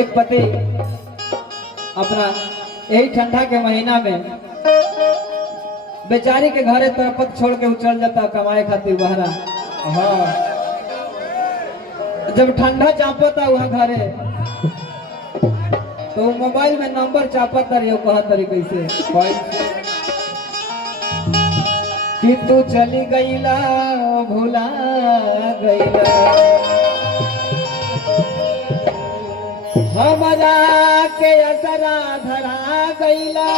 एक पति अपना यही ठंडा के महीना में बेचारी के घरे तरपत छोड़ के उचल जाता कमाए खातिर बहरा। हाँ, जब ठंडा चापता वहाँ घरे तो मोबाइल में नंबर चापत रही कहा तरीके से कि तू चली गईला भूला गईला हमारा के असरा धरा गईला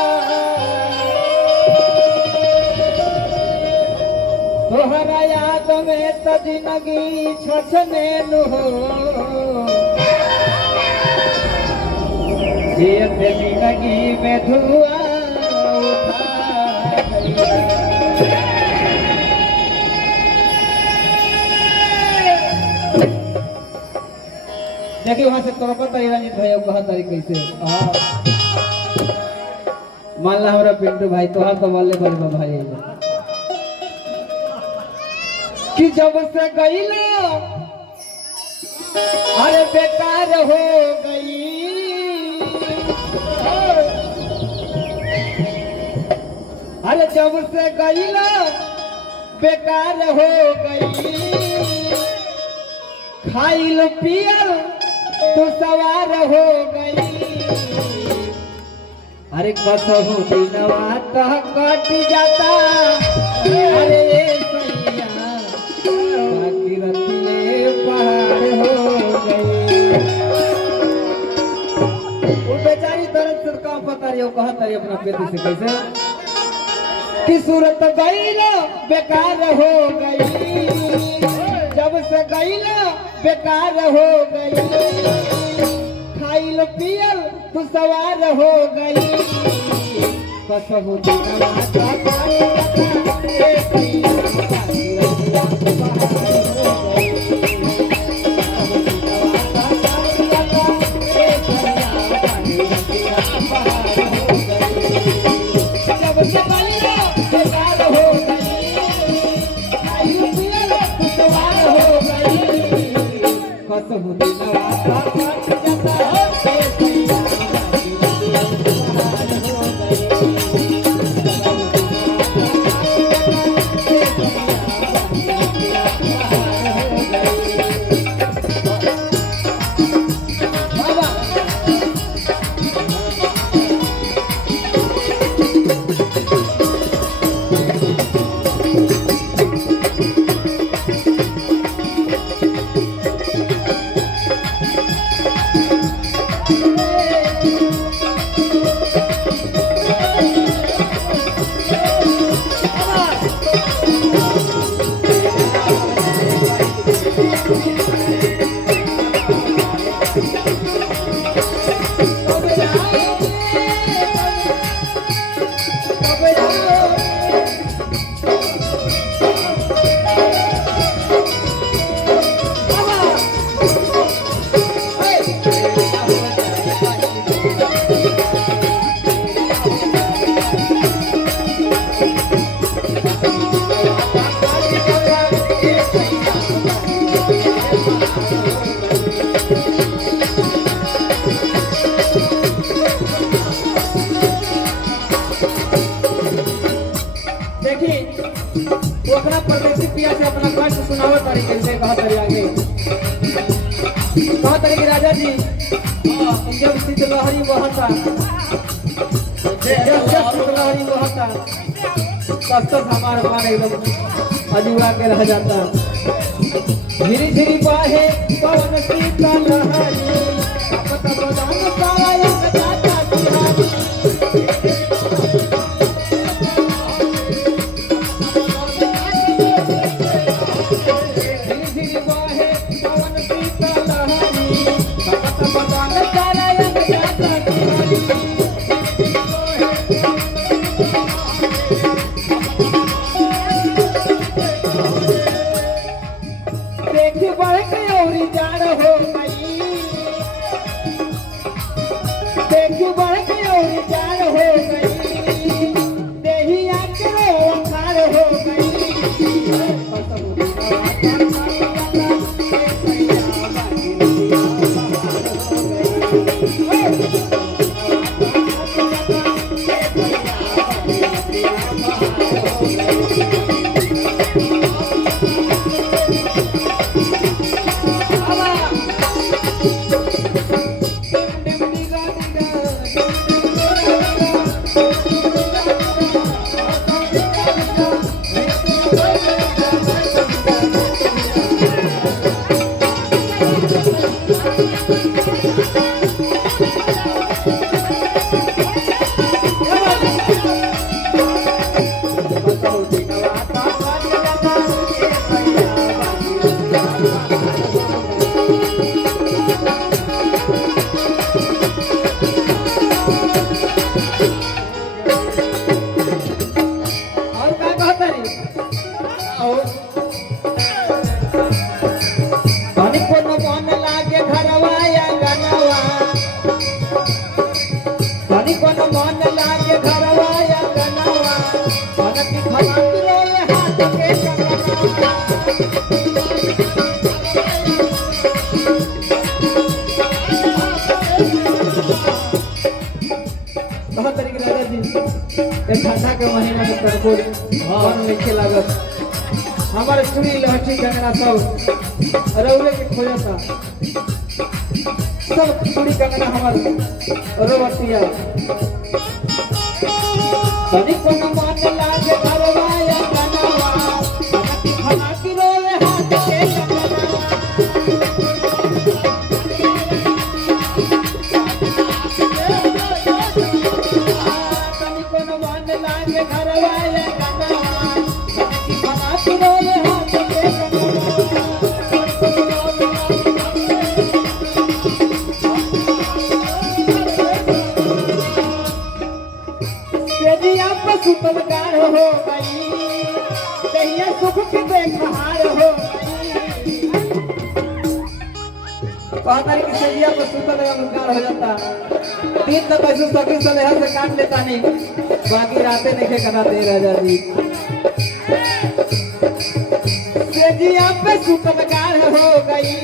तोहरा याद में तो जिंदगी छछने नु हो जियत जिंदगी में धुआं उठा गईला। देखिए वहां से तोरपत रंजित भाई कहा तरीके से मान ला हमारा पिंटू भाई तोहार तो बोले बड़े भाई कि जब से गईले अरे बेकार हो गई अरे जब से गईला बेकार हो गई खाइल पियल तो सवार हो गई अरे कसहु दिनवा तह कट जाता अरे सैया बाकी रतिये पहाड़ हो गई। वो बेचारी तरह से का पता रही कहता रही अपना पेटी से कैसे कि सूरत गईला बेकार हो गई जब से गईला बेकार हो गई खाइल पियल तू सवार हो गई कसहु दिनवा राजा जी जब शीतलहरी बहता शीतलहरी बहता तब हमारा मान एकदम अजुआ के रह जाता धीरे धीरे बाहे पवन शीतलहरी ठंडा के महीना में तरबूज मन में लागत हमारे चूड़ी लहठी कंगना सब रौरे के खोजता सब चूड़ी कंगना हमारे रोवतिया तनी कोनो मन लागे घरवा या गनवा खाना की रोवे हाथ के कंगना सुपकार हो गई कहिया सुख के देखहार हो गई कहता कि सजिया पर सुतल मुकार हो जाता दिन तक ऐसे सखी सलेहा से काट लेता नहीं बाकी रातें नहीं करा दे राजा जी सजिया पे सुपकार हो गई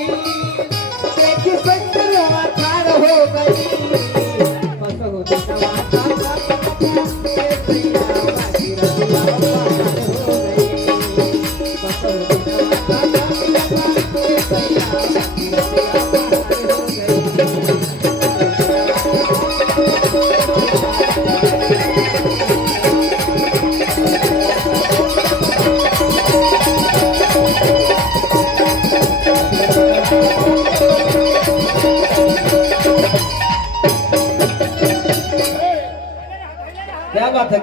देखी सच्चा थार हो गई बस हो क्या बात है